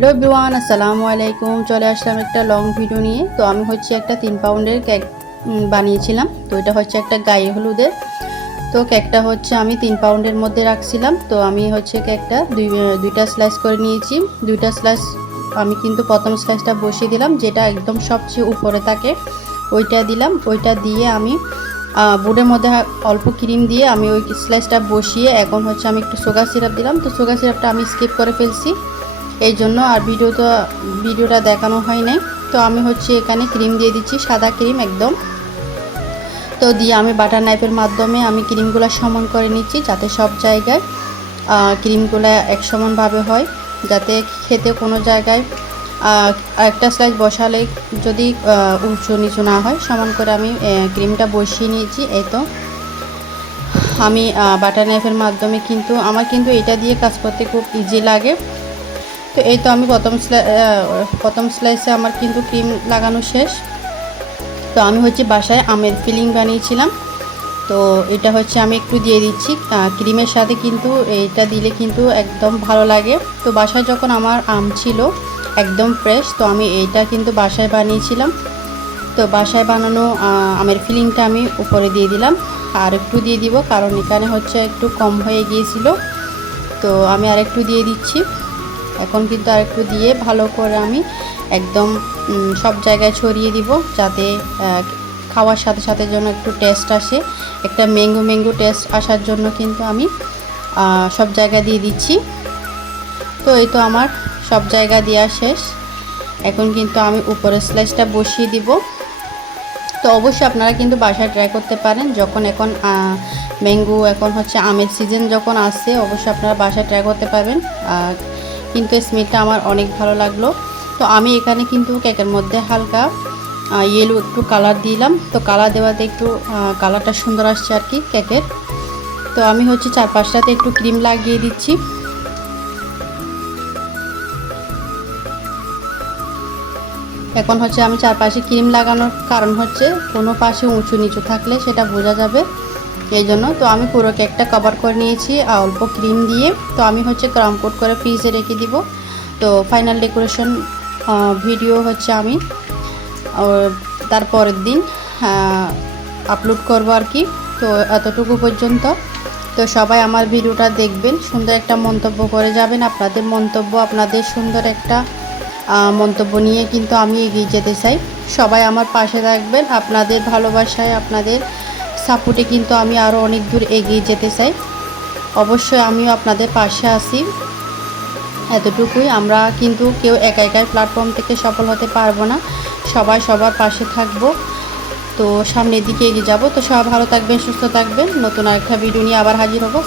Hello everyone, আসসালামু আলাইকুম। চলে আসলাম একটা লং ভিডিও নিয়ে। তো আমি হচ্ছে একটা 3 পাউন্ডের কেক বানিয়েছিলাম। তো এটা হচ্ছে একটা গায়ে হলুদের। তো কেকটা হচ্ছে আমি 3 পাউন্ডের মধ্যে রাখছিলাম। তো আমি হচ্ছে কেকটা দুইটা স্লাইস করে নিয়েছি। দুইটা স্লাইস আমি কিন্তু প্রথম স্লাইসটা বসিয়ে দিলাম, যেটা একদম সবচেয়ে উপরে থাকে ওইটা দিলাম। ওইটা দিয়ে আমি বোর্ডের মধ্যে অল্প ক্রিম দিয়ে আমি ওই স্লাইসটা বসিয়ে এখন হচ্ছে আমি একটু সুগার সিরাপ দিলাম। তো সুগার সিরাপটা আমি স্কিপ করে ফেলছি, এই জন্য আর ভিডিওটা দেখানো হয় নাই। তো আমি হচ্ছে এখানে ক্রিম দিয়ে দিচ্ছি, সাদা ক্রিম একদম। তো দিয়ে আমি বাটার নাইফের মাধ্যমে আমি ক্রিমগুলো সমান করে নিচ্ছি, যাতে সব জায়গায় ক্রিমগুলো এক সমানভাবে হয়, যাতে খেতে কোনো জায়গায় একটা স্লাইস বসালে যদি উঁচু নিচু না হয়। সমান করে আমি ক্রিমটা বসিয়ে নিয়েছি। এই তো আমি বাটার নাইফের মাধ্যমে কিন্তু আমার কিন্তু এটা দিয়ে কাজ করতে খুব ইজি লাগে। তো এই তো আমি প্রথম স্লাইসে আমার কিন্তু ক্রিম লাগানো শেষ। তো আমি হচ্ছে বাসায় আমের ফিলিং বানিয়েছিলাম। তো এটা হচ্ছে আমি একটু দিয়ে দিচ্ছি ক্রিমের সাথে, কিন্তু এইটা দিলে কিন্তু একদম ভালো লাগে। তো বাসায় যখন আমার আম ছিল একদম ফ্রেশ, তো আমি এইটা কিন্তু বাসায় বানিয়েছিলাম। তো বাসায় বানানো আমের ফিলিংটা আমি উপরে দিয়ে দিলাম, আর একটু দিয়ে দিব কারণ এখানে হচ্ছে একটু কম হয়ে গিয়েছিল। তো আমি আরেকটু দিয়ে দিচ্ছি। এখন কিন্তু আরেকটু দিয়ে ভালো করে আমি একদম সব জায়গায় ছড়িয়ে দিব, যাতে খাওয়ার সাথে সাথে যেন একটু টেস্ট আসে, একটা ম্যাঙ্গো টেস্ট আসার জন্য কিন্তু আমি সব জায়গা দিয়ে দিচ্ছি। তো এই তো আমার সব জায়গা দেওয়া শেষ। এখন কিন্তু আমি উপরের স্লাইসটা বসিয়ে দিব। তো অবশ্যই আপনারা কিন্তু বাসায় ট্রাই করতে পারেন, যখন এখন ম্যাঙ্গো এখন হচ্ছে আমের সিজন যখন আসছে, অবশ্যই আপনারা বাসায় ট্রাই করতে পারবেন। কিন্তু স্মেলটা আমার অনেক ভালো লাগলো। তো আমি এখানে কিন্তু কেকের মধ্যে হালকা ইয়েলো একটু কালার দিলাম। তো কালার দেওয়াতে একটু কালারটা সুন্দর আসছে আর কি কেকের। তো আমি হচ্ছে 4-5টাতে একটু ক্রিম লাগিয়ে দিচ্ছি। এখন হচ্ছে আমি চারপাশে ক্রিম লাগানোর কারণ হচ্ছে কোনো পাশে উঁচু নিচু থাকলে সেটা বোঝা যাবে, এই জন্য। তো আমি পুরো কেকটা কভার করে নিয়েছি অল্প ক্রিম দিয়ে। তো আমি হচ্ছে ক্রাম কোট করে ফ্রিজে রেখে দিব। তো ফাইনাল ডেকোরেশন ভিডিও হচ্ছে আমি তারপরের দিন আপলোড করব আর কি। তো এতটুকু পর্যন্ত। তো সবাই আমার ভিডিওটা দেখবেন, সুন্দর একটা মন্তব্য করে যাবেন। আপনাদের মন্তব্য, আপনাদের সুন্দর একটা মন্তব্য নিয়ে কিন্তু আমি এগিয়ে যেতে চাই। সবাই আমার পাশে থাকবেন, আপনাদের ভালোবাসায়, আপনাদের সাপোর্টে কিন্তু আমি আরও অনেক দূর এগিয়ে যেতে চাই। অবশ্যই আমিও আপনাদের পাশে আছি। এতটুকুই, আমরা কিন্তু কেউ একা একাই প্ল্যাটফর্ম থেকে সফল হতে পারবো না, সবাই সবার পাশে থাকবো। তো সামনের দিকে এগিয়ে যাব। তো সবাই ভালো থাকবেন, সুস্থ থাকবেন। নতুন আরেকটা ভিডিও নিয়ে আবার হাজির হবো।